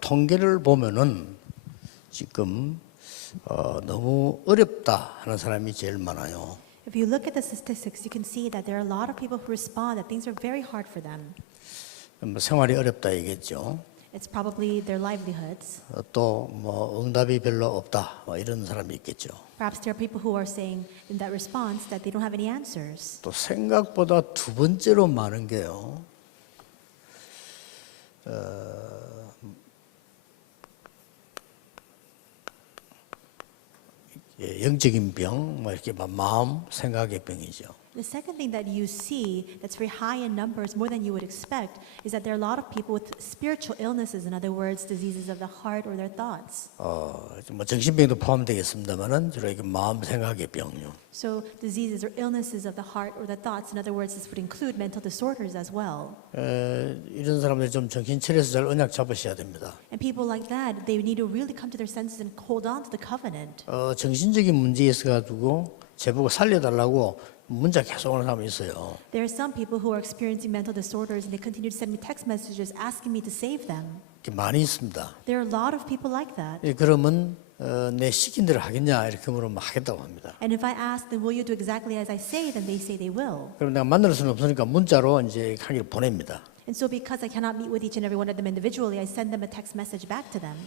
통계를 보면은 지금 너무 어렵다 하는 사람이 제일 많아요. If you look at the statistics, you can see that there are a lot of people who respond that things are very hard for them. 뭐 생활이 어렵다 얘기했죠. It's probably their livelihoods. 또 뭐 응답이 별로 없다 뭐 이런 사람이 있겠죠. Perhaps there are people who are saying in that response that they don't have any answers. 또 생각보다 두 번째로 많은 게요. 영적인 병, 뭐 이렇게 마음, 생각의 병이죠. The second thing that you see that's very high in numbers, more than you would expect, is that there are a lot of people with spiritual illnesses, in other words, diseases of the heart or their thoughts. 뭐 정신병도 포함되겠습니다만은 주로 이게 마음, 생각의 병요. So diseases or illnesses of the heart or the thoughts, in other words, this would include mental disorders as well. 이런 사람들 좀 정신 차려서 잘 언약 잡으셔야 됩니다. And people like that, they need to really come to their senses and hold on to the covenant. 정신적인 문제에 있어가지고 제보고 살려달라고 문자 계속 오는 사람이 있어요. There are some people who are experiencing mental disorders and they continue to send me text messages asking me to save them. 이렇게 많이 있습니다. There are a lot of people like that. 그러면 내 시킨 대로 하겠냐 이렇게 물으면 하겠다고 합니다. And if I ask them, will you do exactly as I say, then they say they will. 그럼 내가 만날 수는 없으니까 문자로 이제 강의를 보냅니다. And so because I cannot meet with each and every one of them individually, I send them a text message back to them.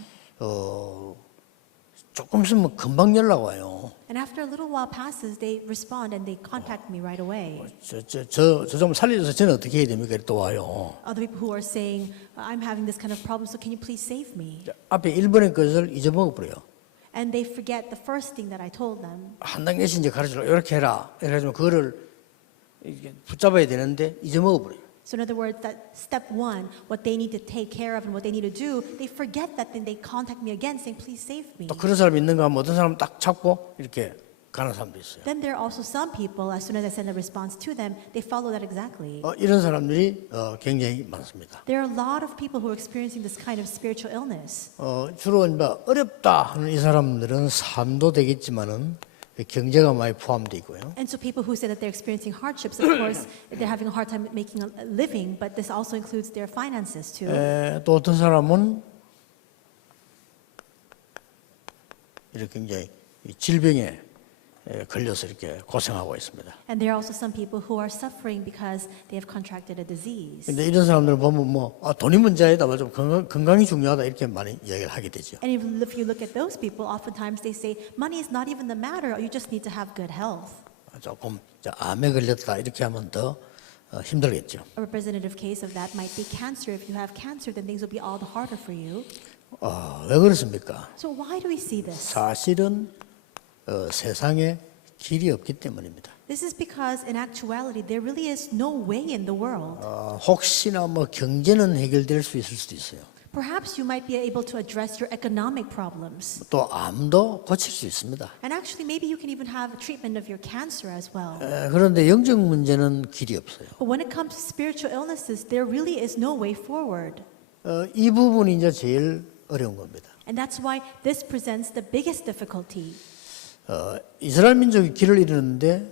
조금 있으면 금방 연락 와요. And after a little while passes, they respond and they contact me right away. 저 좀 살려줘서 저는 어떻게 해야 됩니까? 또 와요. Other people who are saying, I'm having this kind of problem, so can you please save me? 앞에 1번의 것을 잊어먹어 버려요. And they forget the first thing that I told them. 한 단계씩 이제 가르치려 이렇게 해라. 이래가지고 그거를 이렇게 붙잡아야 되는데 잊어먹어 버려요. So in other words, that step one, what they need to take care of and what they need to do, they forget that, then they contact me again saying, please save me. 또 그런 사람이 있는가 하면 어떤 사람은 딱 잡고 이렇게 가는 사람도 있어요. Then there are also some people, as soon as I send a response to them, they follow that exactly. 이런 사람들이 굉장히 많습니다. There are a lot of people who are experiencing this kind of spiritual illness. 주로 이제 어렵다 하는 이 사람들은 삶도 되겠지만은 경제가 많이 포함되어 있고요. And so people who say that they're experiencing hardships, of course, they're having a hard time making a living, but this also includes their finances too. 또 어떤 사람은 이렇게 굉장히 질병에 걸려서 이렇게 고생하고 있습니다. And there are also some people who are suffering because they have contracted a disease. 근데 이런 사람들을 보면 돈이 문제이다, 좀 건강이 중요하다 이렇게 많이 이야기를 하게 되죠. And if you look at those people, oftentimes they say, money is not even the matter, you just need to have good health. 조금 암에 걸렸다 이렇게 하면 더 힘들겠죠. A representative case of that might be cancer. If you have cancer, then things will be all the harder for you. 왜 그렇습니까? So why do we see this? 사실은 세상에 길이 없기 때문입니다. This is because in actuality, there really is no way in the world. 혹시나 경제는 해결될 수 있을 수도 있어요. Perhaps you might be able to address your economic problems. 또 암도 고칠 수 있습니다. And actually, maybe you can even have a treatment of your cancer as well. 그런데 영적 문제는 길이 없어요. But when it comes to spiritual illnesses, there really is no way forward. 이 부분이 이제 제일 어려운 겁니다. And that's why this presents the biggest difficulty. 이스라엘 민족이 길을 잃었는데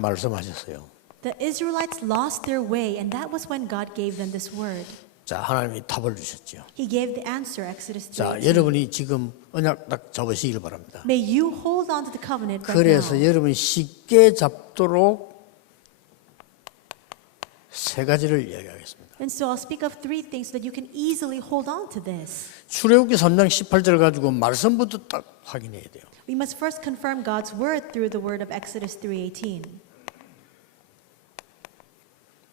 말씀하셨어요. The Israelites lost their way, and that was when God gave them this word. 자, 하나님이 답을 주셨죠. He gave the answer, Exodus 3. 자, 여러분이 지금 언약 딱 잡으시길 바랍니다. May you hold on to the covenant right 그래서 now. 여러분이 쉽게 잡도록 세 가지를 이야기하겠습니다. And so I'll speak of three things so that you can easily hold on to this. 출애굽기 3장 18절 가지고 말씀부터 딱 확인해야 돼요. We must first confirm God's word through the word of Exodus 3:18.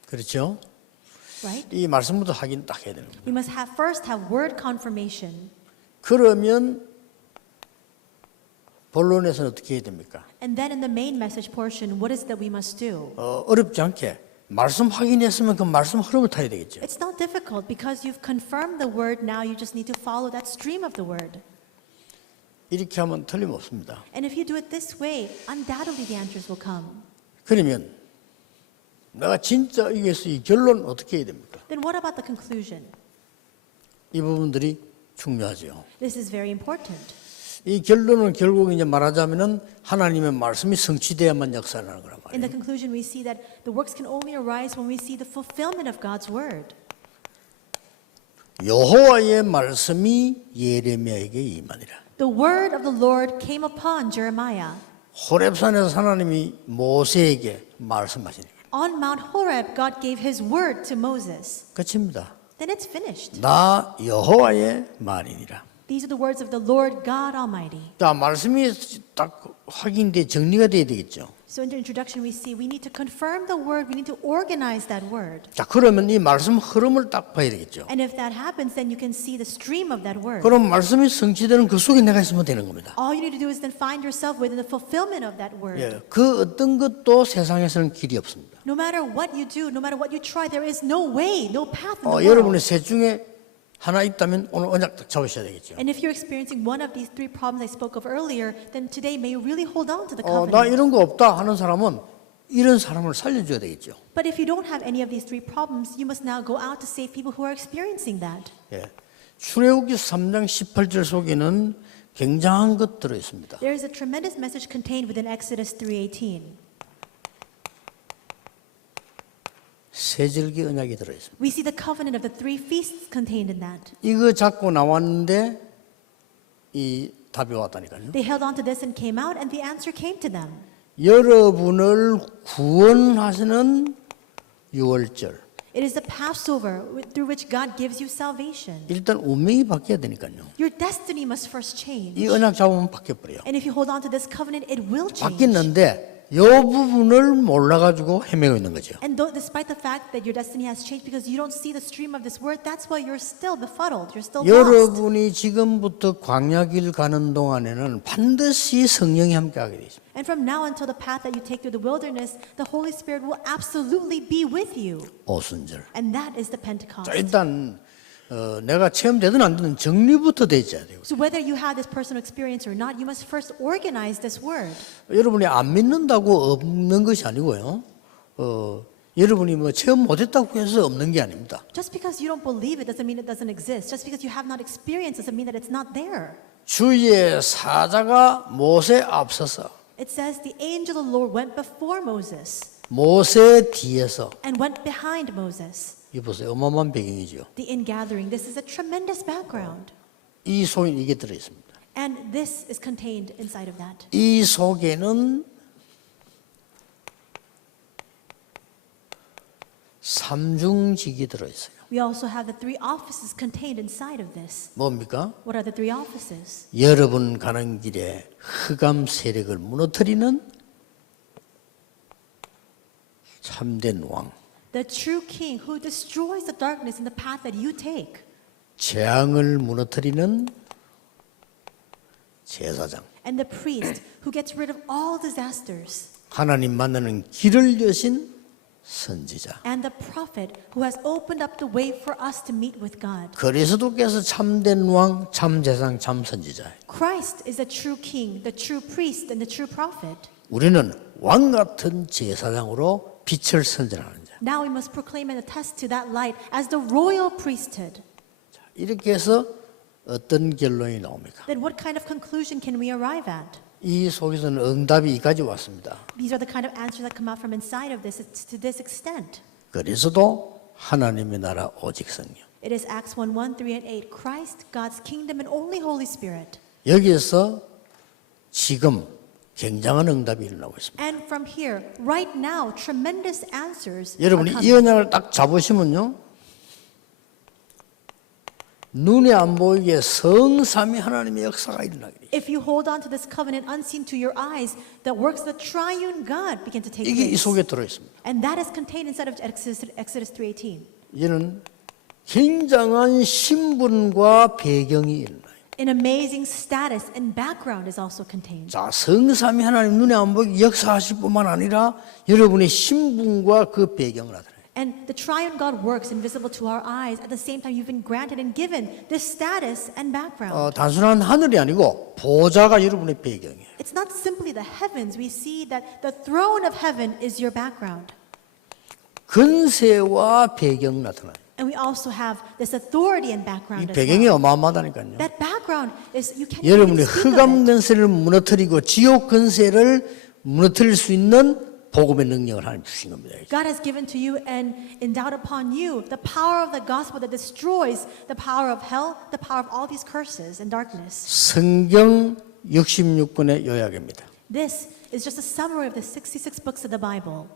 그렇죠? Right? 이 말씀부터 확인 딱 해야 되는 거예요. We must first have word confirmation. 그러면 본론에서는 어떻게 해야 됩니까? And then in the main message portion, what is that we must do? 어렵지 않게 말씀 확인했으면 그 말씀 흐름을 타야 되겠죠. It's not difficult because you've confirmed the word, now you just need to follow that stream of the word. 이렇게 하면 틀림없습니다. And if you do it this way, undoubtedly the answers will come. 그러면 내가 진짜 이게서 이 결론 어떻게 해야 됩니까? Then what about the conclusion? 이 부분들이 중요하죠. This is very important. 이 결론은 결국 이제 말하자면은 하나님의 말씀이 성취돼야만 역사하는 거란 In the 말이에요. conclusion, we see that the works can only arise when we see the fulfillment of God's word. 여호와의 말씀이 예레미야에게 임하니라. The word of the Lord came upon Jeremiah. 호렙산에서 하나님이 모세에게 말씀하시니까 On Mount Horeb, God gave his word to Moses. 끝입니다. Then it's finished. 나 여호와의 말이니라. These are the words of the Lord God Almighty. 자, 말씀이 딱 확인돼 정리가 돼야 되겠죠. So in the introduction we see we need to confirm the word, we need to organize that word. 자, 그러면 이 말씀 흐름을 딱 봐야 되겠죠. And if that happens, then you can see the stream of that word. 그럼 말씀이 성취되는 그 속에 내가 있으면 되는 겁니다. All you need to do is then find yourself within the fulfillment of that word. 예, 그 어떤 것도 세상에서는 길이 없습니다. No matter what you do, no matter what you try, there is no way, no path in the world. 여러분의 셋 중에 하나 있다면 오늘 언약 딱 잡으셔야 되겠죠. And if you're experiencing one of these three problems I spoke of earlier, then today may you really hold on to the 나 covenant. 이런 거 없다 하는 사람은 이런 사람을 살려줘야 되겠죠. But if you don't have any of these three problems, you must now go out to save people who are experiencing that. 예. 출애굽기 3장 18절 속에는 굉장한 것 들어 있습니다. There is a tremendous message contained within Exodus 3:18. 세 절기 언약이 들어 있습니다. We see the covenant of the three feasts contained in that. 이거 잡고 나왔는데 이 답이 왔다니까요. They held on to this and came out, and the answer came to them. 여러분을 구원하시는 유월절. It is the Passover through which God gives you salvation. 일단 운명이 바뀌어야 되니까요. Your destiny must first change. 이 언약 잡으면 바뀌어버려요. And if you hold on to this covenant, it will change. 바뀌었는데 이 부분을 몰라가지고 헤매고 있는 거죠. And despite the fact that your destiny has changed because you don't see the stream of this word, that's why you're still befuddled. You're still lost. 여러분이 지금부터 광야길 가는 동안에는 반드시 성령이 함께하게 되어 있습니다. And from now until the path that you take through the wilderness, the Holy Spirit will absolutely be with you. 오순절. And that is the Pentecost. 자, 일단 내가 체험되든 안 되든 정리부터 돼 있어야 돼요. So whether you have this personal experience or not, you must first organize this word. 여러분이 안 믿는다고 없는 것이 아니고요. 여러분이 뭐 체험 못했다고 해서 없는 게 아닙니다. Just because you don't believe it doesn't mean it doesn't exist. Just because you have not experienced doesn't mean that it's not there. 주의 사자가 모세 앞서서 It says the angel of the Lord went before Moses 모세 뒤에서 and went behind Moses. 이 보세요. 어마어마한 배경이죠. The ingathering, this is a tremendous background. 이 속에 이게 들어 있습니다. And this is contained inside of that. 이 속에는 삼중직이 들어 있어요. We also have the three offices contained inside of this. 뭡니까? What are the three offices? 여러분 가는 길에 흑암 세력을 무너뜨리는 참된 왕, The true king who destroys the darkness in the path that you take. 재앙을 무너뜨리는 제사장, And the priest who gets rid of all disasters. 하나님 만나는 길을 여신 선지자. And the prophet who has opened up the way for us to meet with God. 그리스도께서 참된 왕, 참제사장, 참선지자. Christ is the true king, the true priest, and the true prophet. 우리는 왕 같은 제사장으로 빛을 선전하는 자. Now we must proclaim and attest to that light as the royal priesthood. 이렇게 해서 어떤 결론이 나옵니까? Then what kind of conclusion can we arrive at? 이 속에서는 응답이 이까지 왔습니다. These are the kind of answers that come out from inside of this. It's to this extent. 그리스도 하나님의 나라 오직 성령. It is Acts 1:1, 3, and 8. Christ, God's kingdom, and only Holy Spirit. 여기에서 지금 굉장한 응답이 일어나고 있습니다. And from here, right now, tremendous answers are 여러분이 이 coming. 언약을 딱 잡으시면요, 눈에 안 보이게 성삼위 하나님의 역사가 일어나게 돼요. If you hold on to this covenant unseen to your eyes, the works of the triune God begin to take 이게 이 place. 속에 들어 있습니다. And that is contained inside of Exodus 3:18. 이제는 굉장한 신분과 배경이 일어나요. An amazing status and background is also contained. 자, 성삼위 하나님 눈에 안 보이게 역사하실 뿐만 아니라 여러분의 신분과 그 배경을 나타내요. And the triune God works invisible to our eyes. At the same time, you've been granted and given this status and background. 단순한 하늘이 아니고 보좌가 여러분의 배경이에요. It's not simply the heavens. We see that the throne of heaven is your background. 근세와 배경 나타나요. And we also have this authority and 이 background as 배경이 well. 어마어마하다니까요. That background is, you can't even 여러분이 speak of 흑암 it. 근세를 무너뜨리고 지옥 근세를 무너뜨릴 수 있는 복음의 능력을 하나님 주신 겁니다. God has given to you and endowed upon you the power of the gospel that destroys the power of hell, the power of all these curses and darkness. 성경 66권의 요약입니다. This is just a summary of the 66 books of the Bible.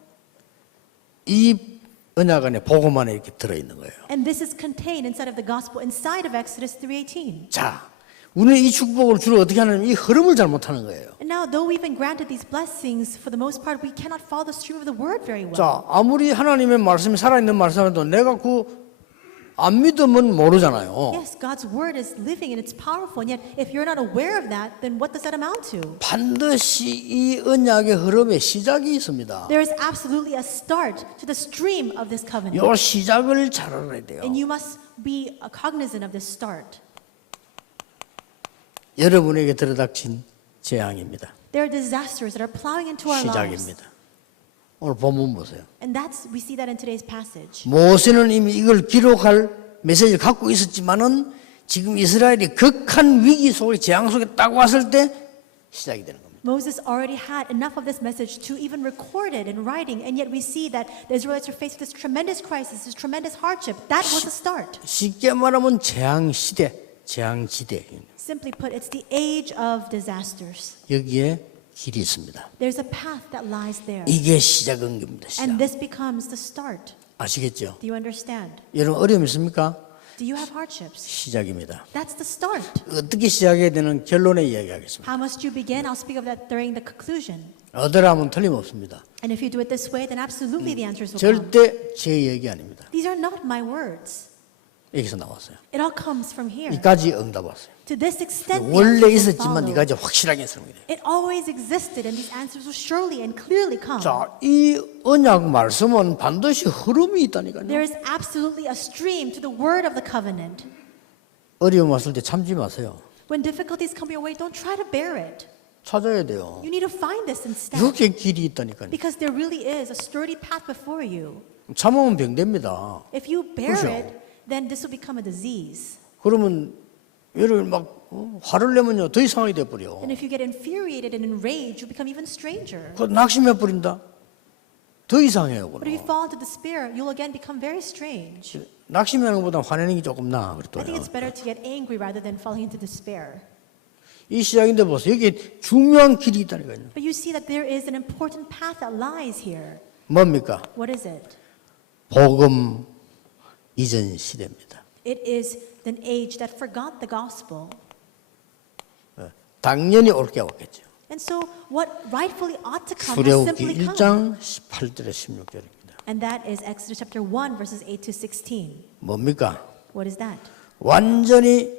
이 언약 안에 복음 안에 이렇게 들어있는 거예요. And this is contained inside of the gospel, inside of Exodus 3:18. 자, 우리는 이 축복을 주로 어떻게 하냐면 이 흐름을 잘못하는 거예요. And now, though we've been granted these blessings, for the most part, we cannot follow the stream of the word very well. 자, 아무리 하나님의 말씀이 살아있는 말씀이라도 내가 안 믿으면 모르잖아요. Yes, God's word is living and it's powerful, and yet if you're not aware of that, then what does that amount to? 반드시 이 언약의 흐름에 시작이 있습니다. There is absolutely a start to the stream of this covenant. 이 시작을 잘 알아야 돼요. And you must be cognizant of this start. 여러분에게 들어닥친 재앙입니다. There are disasters that are plowing into our lives. 시작입니다. 오늘 본문 보세요. And we see that in today's passage. 모세는 이미 이걸 기록할 메시지를 갖고 있었지만은 지금 이스라엘이 극한 위기 속에 재앙 속에 딱 왔을 때 시작이 되는 겁니다. Moses already had enough of this message to even record it in writing, and yet we see that the Israelites are faced with this tremendous crisis, this tremendous hardship. That was the start. 쉽게 말하면 재앙 시대, 재앙 지대. Simply put, it's the age of disasters. 여기에 길이 있습니다. There's a path that lies there. 이게 시작인 겁니다. 시작. And this becomes the start. 아시겠죠? Do you understand? 여러분 어려움 있습니까? Do you have hardships? 시작입니다. That's the start. 어떻게 시작해야 되는 결론에 이야기하겠습니다. How must you begin? I'll speak of that during the conclusion. 어더라면 틀림없습니다. And if you do it this way, then absolutely the answers will come. 절대 제 얘기 아닙니다. These are not my words. 여기서 나왔어요. It all comes from here. 이까지 응답 왔어요. To this extent, the 원래 answers will 있었지만 follow. 이까지 확실하게 있습니다. It always existed, and these answers will surely and clearly come. 자, 이 언약 말씀은 반드시 흐름이 있다니까요. There is absolutely a stream to the word of the covenant. 어려움 왔을 때 참지 마세요. When difficulties come your way, don't try to bear it. 찾아야 돼요. You need to find this instead. 이렇게 길이 있다니까요. Because there really is a sturdy path before you. 참으면 병됩니다. If you bear 그렇죠. it, then this will become a disease. 그러면 여러분 막 화를 내면요 더 이상하게 돼버려. And if you get infuriated and enraged, you become even stranger. 그 낙심해 버린다. 더 이상해요. But if you fall into despair, you'll again become very strange. 낙심하는 것보다 화내는 게 조금 나아. I think it's better to get angry rather than falling into despair. 이 시작인데 보세요. 여기 중요한 길이 있다니까요. But you see that there is an important path that lies here. 뭡니까? What is it? 복음 이전 시대입니다. It is an age that forgot the gospel. 당연히 옳게 왔겠죠. And so what rightfully ought to come has 출애굽기 simply come. 1장 18절에 16절입니다. And that is Exodus chapter 1 verses 8 to 16. 뭡니까? What is that? 완전히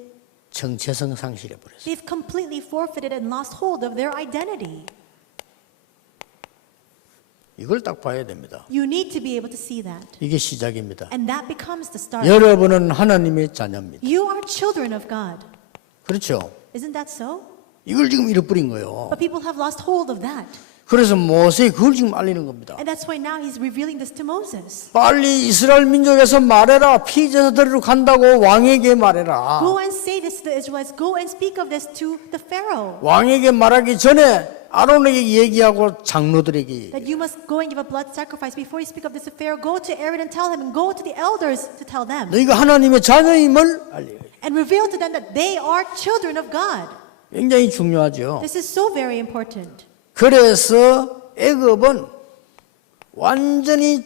정체성 상실해 버렸어요. They've completely forfeited and lost hold of their identity. 이걸 딱 봐야 됩니다. You need to be able to see that. 이게 시작입니다. And that becomes the start. 여러분은 하나님의 자녀입니다. You are children of God. 그렇죠? Isn't that so? 이걸 지금 잃어버린 거예요. But people have lost hold of that. 그래서 모세 그걸 지금 알리는 겁니다. And that's why now he's revealing this to Moses. 빨리 이스라엘 민족에서 말해라. 피제사들로 간다고 왕에게 말해라. Go and say this to the Israelites. Go and speak of this to the Pharaoh. 왕에게 말하기 전에 아론에게 얘기하고 장로들에게 That you must go and give a blood sacrifice. Before you speak of this to Pharaoh, go to Aaron and tell him, and go to the elders to tell them. 너희가 하나님의 자녀임을 알려요. And reveal to them that they are children of God. 굉장히 중요하죠. This is so very important. 그래서 애굽은 완전히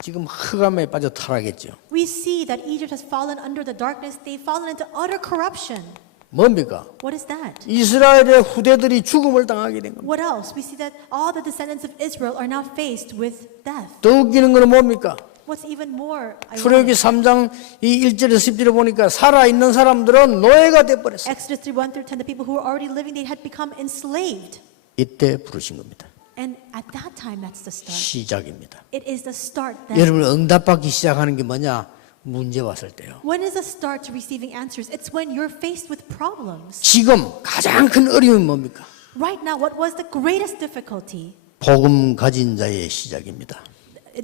지금 흑암에 빠져 타락했죠. We see that Egypt has fallen under the darkness. They've fallen into utter corruption. 뭡니까? What is that? 이스라엘의 후대들이 죽음을 당하게 된 겁니다. What else? We see that all the descendants of Israel are now faced with death. 더 웃기는 거는 뭡니까? What's even more 출애굽기 ironic? 3장 이 1절에서 10절에 보니까 살아있는 사람들은 노예가 돼버렸어요. Exodus 3:1 through 10, the people who were already living, they had become enslaved. 이때 부르신 겁니다. And at that time, that's the start. 시작입니다. It is the start then. 여러분 응답받기 시작하는 게 뭐냐? 문제 왔을 때요. When is the start to receiving answers? It's when you're faced with problems. 지금 가장 큰 어려움이 뭡니까? Right now, what was the greatest difficulty? 복음 가진 자의 시작입니다.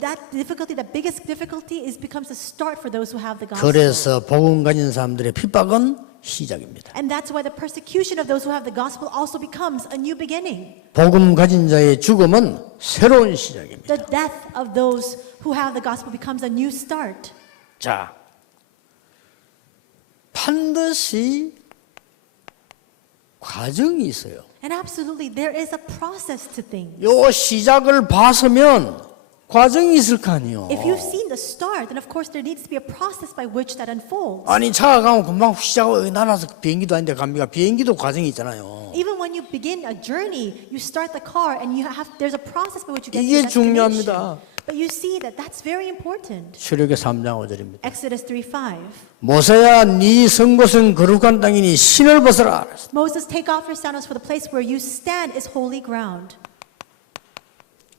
that difficulty, that biggest difficulty, becomes a start for those who have the gospel. 그래서 복음 가진 사람들의 핍박은 시작입니다. And that's why the persecution of those who have the gospel also becomes a new beginning. 복음 가진 자의 죽음은 새로운 시작입니다. The death of those who have the gospel becomes a new start. 자, 반드시 과정이 있어요. And absolutely, there is a process to things. 요 시작을 봤으면 과정이 있을 거 아니에요. If you've seen the start, then of course there needs to be a process by which that unfolds. 아니 차가 가면 금방 시작하고 날아서 비행기도 아닌데 갑니까? 비행기도 과정이 있잖아요. Even when you begin a journey, you start the car and there's a process by which you get to 이게 the destination. 중요합니다. But you see that that's very important. 출애굽기 3장 5절입니다. Exodus 3:5. 모세야 네 선 곳은 거룩한 땅이니 신을 벗어라. Moses, take off your sandals, for the place where you stand is holy ground.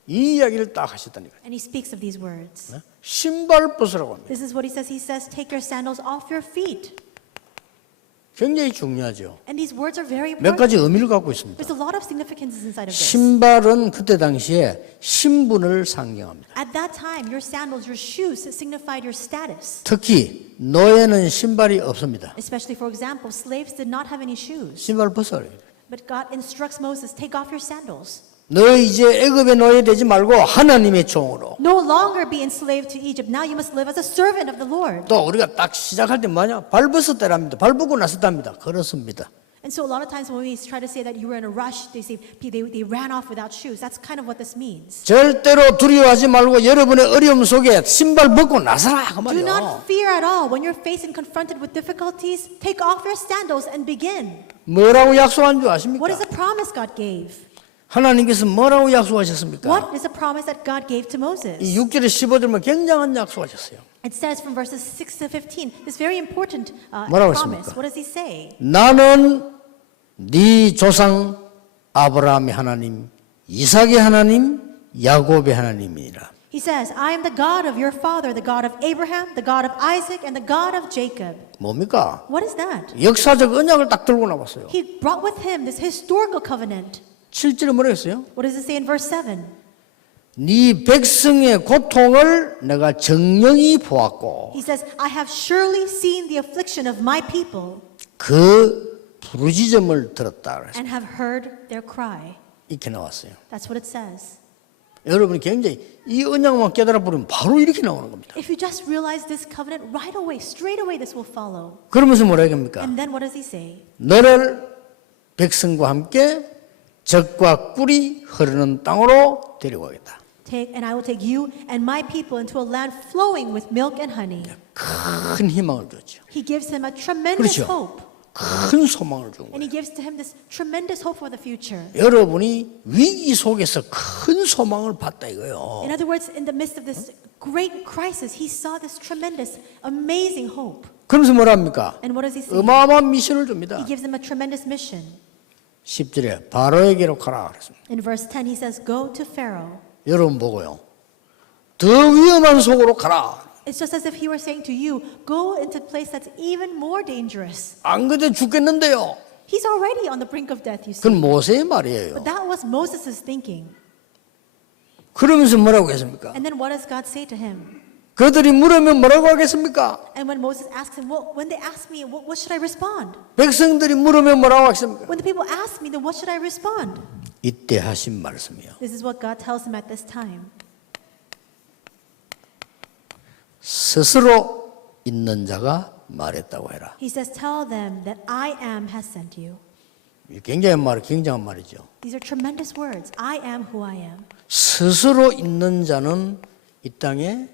이 이야기를 딱 하셨다니까요. And he speaks of these words. 신발 벗으라고 합니다. This is what he says. He says, take your sandals off your feet. 굉장히 중요하죠. And these words are very 몇 important. 가지 의미를 갖고 있습니다. There's a lot of significances inside of this. 신발은 그때 당시에 신분을 상징합니다. At that time, your sandals, your shoes signified your status. 특히 노예는 신발이 없습니다. Especially, for example, slaves did not have any shoes. 신발 벗어라. But God instructs Moses, take off your sandals. 너 이제 애굽의 노예 되지 말고 하나님의 종으로. No longer be enslaved to Egypt. Now you must live as a servant of the Lord. 또 우리가 딱 시작할 때 뭐냐? 발 벗을 때랍니다. 발 벗고 나서 답니다. 그렇습니다. And so a lot of times when we try to say that you were in a rush, they say they ran off without shoes. That's kind of what this means. 절대로 두려워하지 말고 여러분의 어려움 속에 신발 벗고 나서라 그 Do 말이에요. not fear at all. When you're faced and confronted with difficulties, take off your sandals and begin. 뭐라고 약속한 줄 아십니까? What is the promise God gave? 하나님께서 뭐라고 약속하셨습니까? What is the promise that God gave to Moses? 이 6절에 15절은 굉장한 약속하셨어요. It says from verses 6 to 15, this very important 뭐라고 promise. 했습니까? What does he say? 나는 네 조상 아브라함의 하나님, 이삭의 하나님, 야곱의 하나님이니라. He says, I am the God of your father, the God of Abraham, the God of Isaac, and the God of Jacob. 뭡니까? What is that? 역사적 언약을 딱 들고 나왔어요. He brought with him this historical covenant. 7절에 뭐라 했어요? What does it say in verse 7? 네 백성의 고통을 내가 정령히 보았고 He says, I have surely seen the affliction of my people 그 부르짖음을 들었다 그랬어요. and have heard their cry. 이렇게 나왔어요. That's what it says. 여러분이 굉장히 이 언약만 깨달아 버리면 바로 이렇게 나오는 겁니다. If you just realize this covenant right away, straight away this will follow. 그러면서 뭐라 합니까? And then what does he say? 너를 백성과 함께 젖과 꿀이 흐르는 땅으로 데려가겠다. And I will take you and my people into a land flowing with milk and honey. 큰 희망을 줬죠. He gives him a tremendous 그렇죠. hope. 큰 소망을 준 And he 거예요. gives to him this tremendous hope for the future. 여러분이 위기 속에서 큰 소망을 봤다 이거예요. In other words, in the midst of this great crisis, he saw this tremendous, amazing hope. 그러면서 뭐라 합니까? And what does he say? 어마어마한 미션을 줍니다. He gives him a tremendous mission. 10절에 바로에게로 가라 그랬습니다. In verse 10, he says, Go to Pharaoh. 여러분 보고요. 더 위험한 속으로 가라. It's just as if he were saying to you, Go into a place that's even more dangerous. 안 그래 죽겠는데요. He's already on the brink of death, you see. 그건 모세의 말이에요. But that was Moses' thinking. 그러면서 뭐라고 했습니까? And then what does God say to him? 그들이 물으면 뭐라고 하겠습니까? And when Moses asks him, well, when they ask me, what should I respond? 백성들이 물으면 뭐라고 하겠습니까? When the people ask me, then what should I respond? 이때 하신 말씀이요. This is what God tells him at this time. 스스로 있는 자가 말했다고 해라. He says, tell them that I am has sent you. 굉장한 말이죠. These are tremendous words. I am who I am. 스스로 있는 자는 이 땅에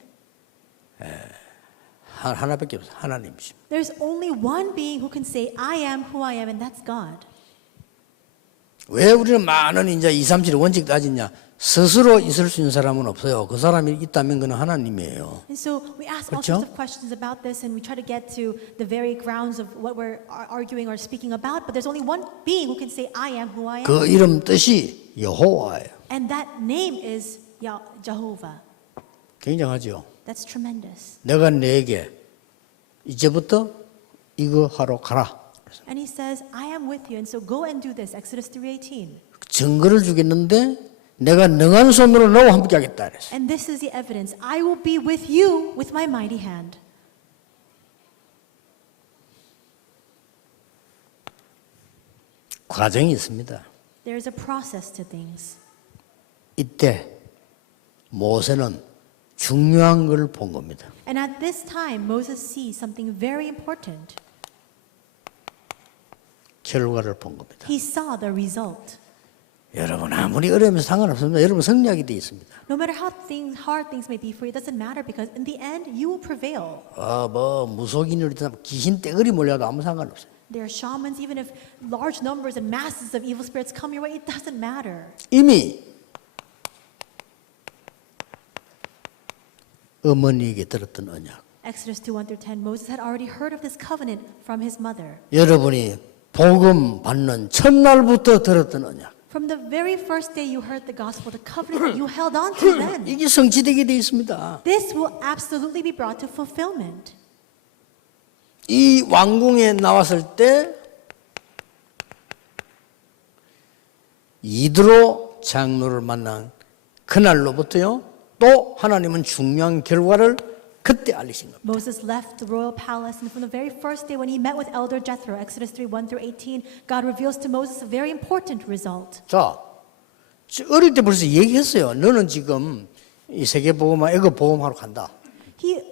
하나밖에 없어요. 하나님이십니다. There's only one being who can say, I am who I am, and that's God. 왜 우리는 많은 이제 2, 3, 7 원칙 따지냐? 스스로 있을 수 있는 사람은 없어요. 그 사람이 있다면 그는 하나님이에요. And so we ask all 그렇죠? sorts of questions about this, and we try to get to the very grounds of what we're arguing or speaking about, but there's only one being who can say, I am who I am. 그 이름 뜻이 여호와예요. And that name is Jehovah. 굉장하죠. That's tremendous. 내가 네게 이제부터 이거 하러 가라. And he says, I am with you, and so go and do this. Exodus 3:18. 증거를 주겠는데 내가 능한 손으로 너와 함께 하겠다 그랬어요. And this is the evidence. I will be with you with my mighty hand. 과정이 있습니다. There is a process to things. 이때 모세는 중요한 걸 본 겁니다. And at this time, Moses sees something very important. 결과를 본 겁니다. He saw the result. 여러분 아무리 어려우면 상관없습니다. 여러분 승리하게 되어 있습니다. No matter how hard things may be for you, it doesn't matter because in the end, you will prevail. 뭐 무속인이든 귀신 떼거리 몰려도 아무 상관없어요. There are shamans, even if large numbers and masses of evil spirits come your way, it doesn't matter. 이미 어머니에게 들었던 언약. Exodus 2, 1 through 10, Moses had already heard of this covenant from his mother. 여러분이 복음 받는 첫날부터 들었던 언약. From the very first day you heard the gospel, the covenant that you held on to then, 이게 성취되게 되어 있습니다. this will absolutely be brought to fulfillment. 이 왕궁에 나왔을 때 이드로 장로를 만난 그날로부터요. 또 하나님은 중요한 결과를 그때 알리신 겁니다. Moses left the royal palace, and from the very first day when he met with Elder Jethro, Exodus 3, 1 through 18, God reveals to Moses a very important result. 자, 어릴 때 벌써 얘기했어요. 너는 지금 이 세계복음화, 애국복음화로 간다.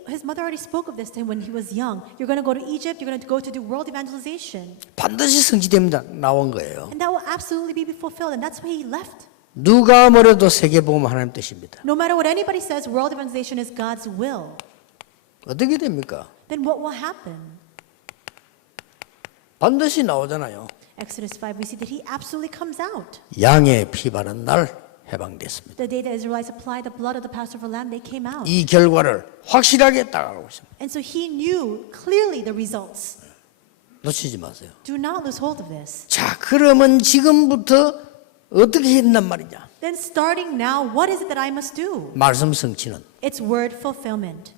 His mother already spoke of this to him when he was young. You're going to go to Egypt, you're going to go to do world evangelization. 반드시 성취됩니다. 나온 거예요. And that will absolutely be fulfilled, and that's why he left. 누가 뭐래도 세계복음 하나님 뜻입니다. No matter what anybody says, world evangelization is God's will. 어떻게 됩니까? Then what will happen? 반드시 나오잖아요. Exodus 5, we see that he absolutely comes out. 양의 피 바른 날 해방됐습니다. The day the Israelites applied the blood of the Passover lamb, they came out. 이 결과를 확실하게 따라가고 있습니다. And so he knew clearly the results. 놓치지 마세요. Do not lose hold of this. 자, 그러면 지금부터 어떻게 했단 말이냐? Then starting now, what is it that I must do? 말씀 성취는 It's word fulfillment.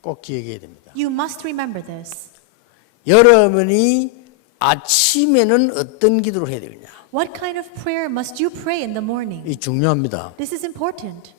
꼭 기억해야 됩니다. You must remember this. 여러분이 아침에는 어떤 기도를 해야 되느냐? What kind of prayer must you pray in the morning? 이 중요합니다. This is important.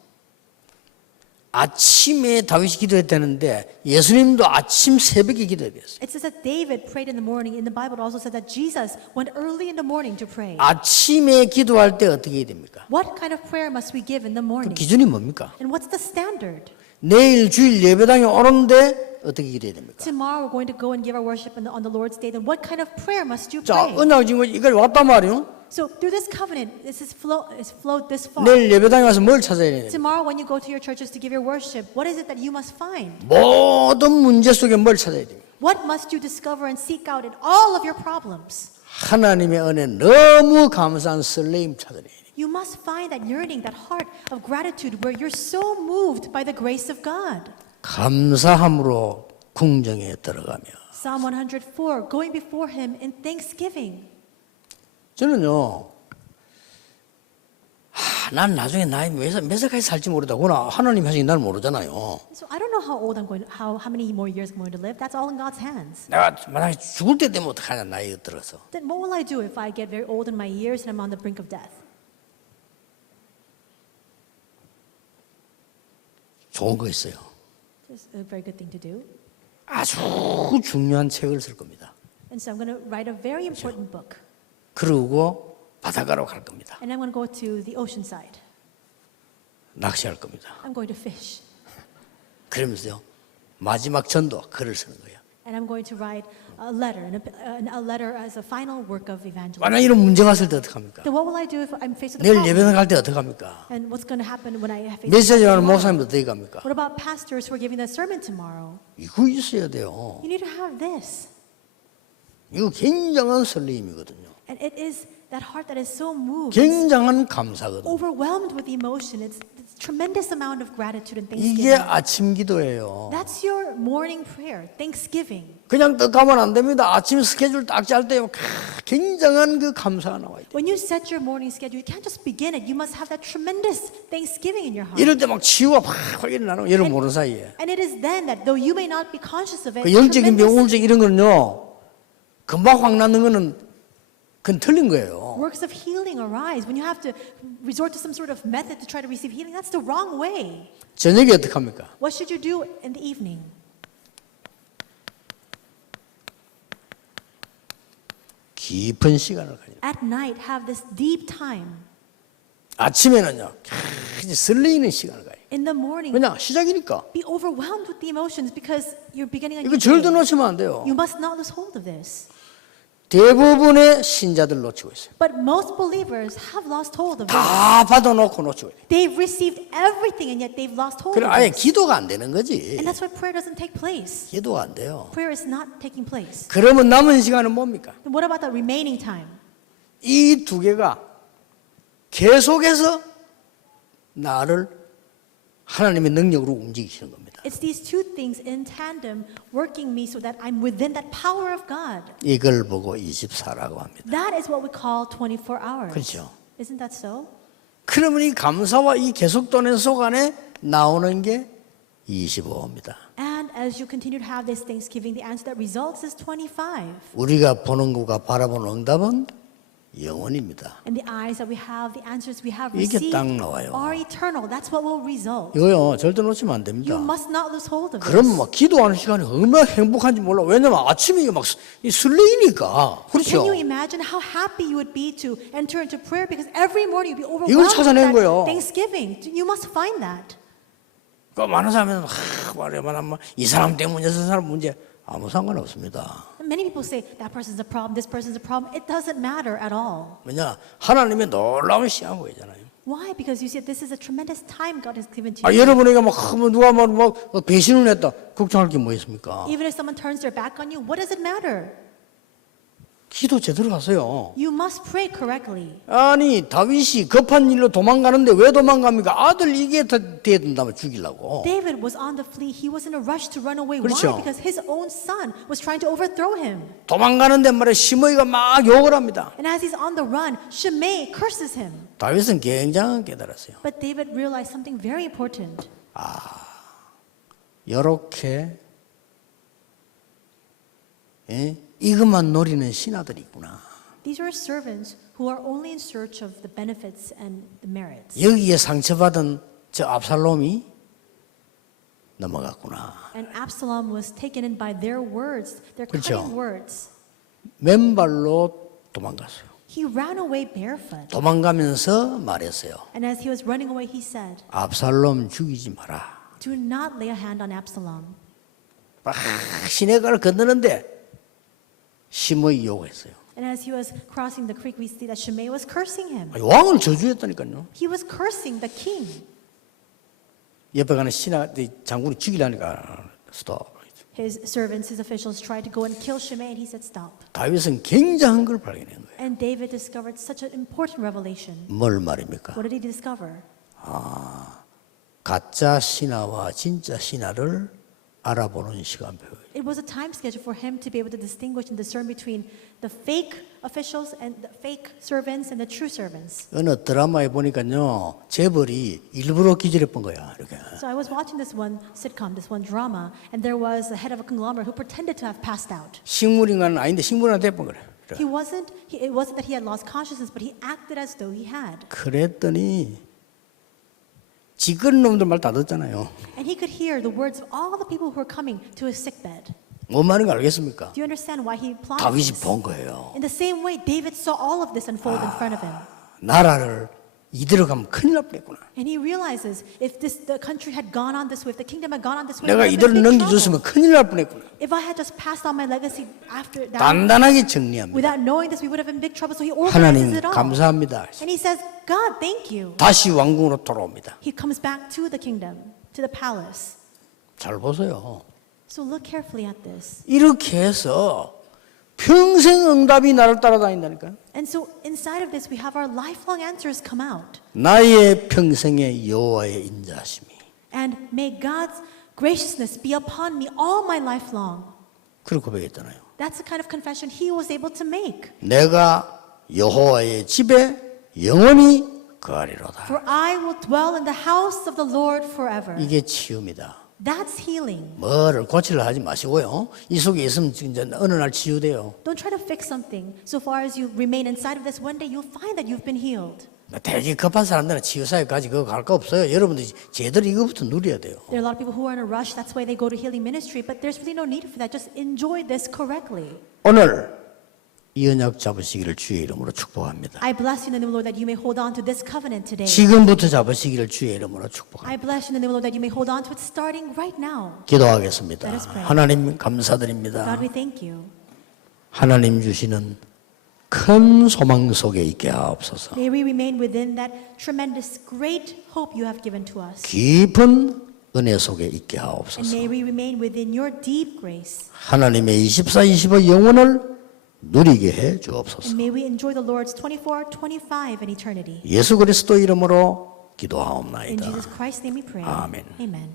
아침에 다윗이 기도했다는데 예수님도 아침 새벽에 기도했어요. It says that David prayed in the morning. In the Bible, it also said that Jesus went early in the morning to pray. 아침에 기도할 때 어떻게 해야 됩니까? What kind of prayer must we give in the 그 morning? 기준이 뭡니까? And what's the standard? 내일 주일 예배당에 오는데 어떻게 기도해야 됩니까? Tomorrow we're going to go and give our worship on the Lord's Day. Then what kind of prayer must you 자, pray? 언약 지금 이걸 왔단 말이요. So through this covenant, this is flowed this far. 내일 예배당에 와서 뭘 찾아야 되냐? Tomorrow when you go to your churches to give your worship, what is it that you must find? 모든 문제 속에 뭘 찾아야 됩니까? What must you discover and seek out in all of your problems? 하나님의 은혜 너무 감사한 설레임 찾아야 돼요. You must find that yearning, that heart of gratitude where you're so moved by the grace of God. 감사함으로 궁정에 들어가며 Psalm 104, going before him in thanksgiving. 저는요 난 나중에 나이 몇 살까지 살지 모르다구나 하나님 하시기 난 모르잖아요. So I don't know how old how many more years I'm going to live. That's all in God's hands. 내가 만약에 죽을 때 되면 어떡하냐 나이 들어서. Then what will I do if I get very old in my years and I'm on the brink of death? 좋은 거 있어요. It's a very good thing to do. 아주 중요한 책을 쓸 겁니다. And so I'm going to write a very important book. 그러고 바닷가로 갈 겁니다. And I'm going to go to the ocean side. 낚시할 겁니다. I'm going to fish. 그러면서요 마지막 전도 글을 쓰는 거예요. And I'm going to write a letter, a letter as a final work of evangelism. 만약 이런 문제가 왔을 때 어떡합니까? Then what will I do if I'm faced with a 내일 problem? 예배당 갈 때 어떡합니까? And what's going to happen when I face 메시지 하는 tomorrow? 목사님도 어떻게 갑니까? What about pastors who are giving the sermon tomorrow? 이거 있어야 돼요. You need to have this. 이거 굉장한 설레임이거든요. And it is that heart that is so moved, it's 굉장한 감사거든요. overwhelmed with emotion. It's tremendous amount of gratitude and 이게 thanksgiving. 아침 기도예요. That's your morning prayer, thanksgiving. 그냥 떡 가면 안 됩니다. 아침 스케줄 딱 짤 때 굉장한 그 감사가 나와야 돼요. When you set your morning schedule, you can't just begin it. You must have that tremendous thanksgiving in your heart. 이럴 때 막 치유가 확 일어나는 거예요. 여러분 모르는 사이에. And it is then that, though you may not be conscious of it, 그 영적인 병, tremendous- 우울증 이런 거는요. 금방 확 나는 거는 그건 틀린 거예요. works of healing arise, when you have to resort to some sort of method to try to receive healing, that's the wrong way. 저녁에 어떻게 합니까? What should you do in the evening? 깊은 시간을 가져. At night, have this deep time. 아침에는요, 이제 설레이는 시간을 가요. In the morning, 왜냐? 시작이니까. be overwhelmed with the emotions because you're beginning a 이거 new 절대 day. 놓치면 안 돼요. You must not lose hold of this. 대부분의 신자들 놓치고 있어요. But most believers have lost hold of this. 다 받아놓고 놓치고 있어요. They've received everything and yet they've lost hold 그래 of 아예 this. 기도가 안 되는 거지. And that's why prayer doesn't take place. 기도가 안 돼요. Prayer is not taking place. 그러면 남은 시간은 뭡니까? And what about the remaining time? 이 두 개가 계속해서 나를 하나님의 능력으로 움직이시는 겁니다. It's these two things in tandem working me so that I'm within that power of God. 이걸 보고 24라고 합니다. That is what we call 24 hours. 그렇죠. Isn't that so? 그러면 이 감사와 이 계속되는 속 안에 나오는 게 25입니다. And as you continue to have this thanksgiving, the answer that results is 25. 우리가 보는 것과 바라보는 응답은 영원입니다. And the eyes that we have, the answers we have 이게 received 딱 나와요. are eternal. That's what will result. 이거요 절대 놓치면 안 됩니다. You must not lose hold of 그럼 this. 막 기도하는 시간이 얼마나 행복한지 몰라. 왜냐면 아침에 이게 막 설레이니까. 그렇죠. Can you imagine how happy you would be to enter into prayer? Because every morning you'd be 이걸 overwhelmed with 찾아낸 that 거예요. thanksgiving. You must find that. 그 많은 사람은 말하면 이 사람 때문에 저 사람 문제 아무 상관없습니다. Many people say that person's a problem, this person's a problem. It doesn't matter at all. 왜냐 하나님의 놀라운 시간 보이잖아요. Why? Because you see, this is a tremendous time God has given to 아, you. 여러분에게 막 누가 막 배신을 했다 걱정할 게 뭐 있습니까? Even if someone turns their back on you, what does it matter? 기도 제대로 하세요. You must pray correctly. 아니 다윗이 급한 일로 도망가는데 왜 도망갑니까? 아들 이게 돼야 된다면 죽이려고. David was on the flee. He was in a rush to run away. 그렇죠. Why? Because his own son was trying to overthrow him. 도망가는데 말이야 시므이가 막 욕을 합니다. And as he's on the run, Shimei curses him. 다윗은 굉장히 깨달았어요. But David realized something very important. 이렇게 이것만 노리는 신하들이 있구나. These are servants who are only in search of the benefits and the merits. 여기에 상처받은 저 압살롬이 넘어갔구나. And Absalom was taken in by their words, their 그렇죠. cutting words. 맨발로 도망갔어요. He ran away barefoot. 도망가면서 말했어요. And as he was running away, he said, 압살롬 죽이지 마라. "Do not lay a hand on Absalom." 시내가를 건너는데 시므이 욕했어요. And as he was crossing the creek, we see that Shimei was cursing him. 왕을 저주했다니까요. He was cursing the king. 옆에 가는 신하 장군이 죽이려니까 스톱. His servants, his officials tried to go and kill Shimei, and he said, "Stop." 다윗은 굉장한 걸 발견한 거예요. And David discovered such an important revelation. 뭘 말입니까? What did he discover? 가짜 신하와 진짜 신하를 알아보는 시간표예요. It was a time schedule for him to be able to distinguish and discern between the fake officials and the fake servants and the true servants. 어느 드라마에 보니까요 재벌이 일부러 기절했던 거야 이렇게. So I was watching this one sitcom, this one drama, and there was the head of a conglomerate who pretended to have passed out. 식물인간은 아닌데 식물한테 돼본 거래. It wasn't that he had lost consciousness, but he acted as though he had. 그랬더니 지금 놈들 말 다 듣잖아요. And he could hear the words of all the people who were coming to his sickbed. 뭔 말인가 알겠습니까? Do you understand why he plotted 다윗이 this? 본 거예요. In the same way, David saw all of this unfold in front of him. 나라를 이대로 가면 큰일 날 뻔했구나. And he realizes if the country had gone on this way, if the kingdom had gone on this way, 내가 I would 이대로 have been in big 넘겨줬으면 trouble. 큰일 날 뻔했구나. If I had just passed on my legacy after that, 단단하게 정리합니다. without knowing this, we would have been in big trouble. So he organizes 하나님 it all. 감사합니다. And he says, God, thank you. 다시 왕궁으로 돌아옵니다. He comes back to the kingdom, to the palace. 잘 보세요. So look carefully at this. 이렇게 해서 평생 응답이 나를 따라다닌다니까요. And so inside of this, we have our lifelong answers come out. 나의 평생의 여호와의 인자하심이. And may God's graciousness be upon me all my life long. 그렇게 고백했잖아요. That's the kind of confession he was able to make. 내가 여호와의 집에 영원히 거하리로다. For I will dwell in the house of the Lord forever. 이게 치유입니다. That's healing. 뭐를 고치려 하지 마시고요. 이 속에 있으면 이제 어느 날 치유돼요. Don't try to fix something. So far as you remain inside of this, one day you'll find that you've been healed. 되게 급한 사람들은 치유사역까지 그거 갈 거 없어요. 여러분들이 제대로 이거부터 누려야 돼요. There are a lot of people who are in a rush. That's why they go to healing ministry. But there's really no need for that. Just enjoy this correctly. 오늘 이 언약 잡으시기를 주의 이름으로 축복합니다. I bless you in the name of the Lord that you may hold on to this covenant today. 지금부터 잡으시기를 주의 이름으로 축복합니다. I bless you in the name of the Lord that you may hold on to it starting right now. 기도하겠습니다. Let us pray. 하나님 God, 감사드립니다. we thank you. 하나님 주시는 큰 소망 속에 있게 하옵소서. May we remain within that tremendous, great hope you have given to us. 깊은 은혜 속에 있게 And 하옵소서. may we remain within your deep grace. 하나님의 24, 25 영혼을 누리게 해 주옵소서. And may we enjoy the Lord's 24, 25 in eternity. 예수 그리스도 이름으로 In 기도하옵나이다. Jesus Christ's name we pray. Amen. Amen.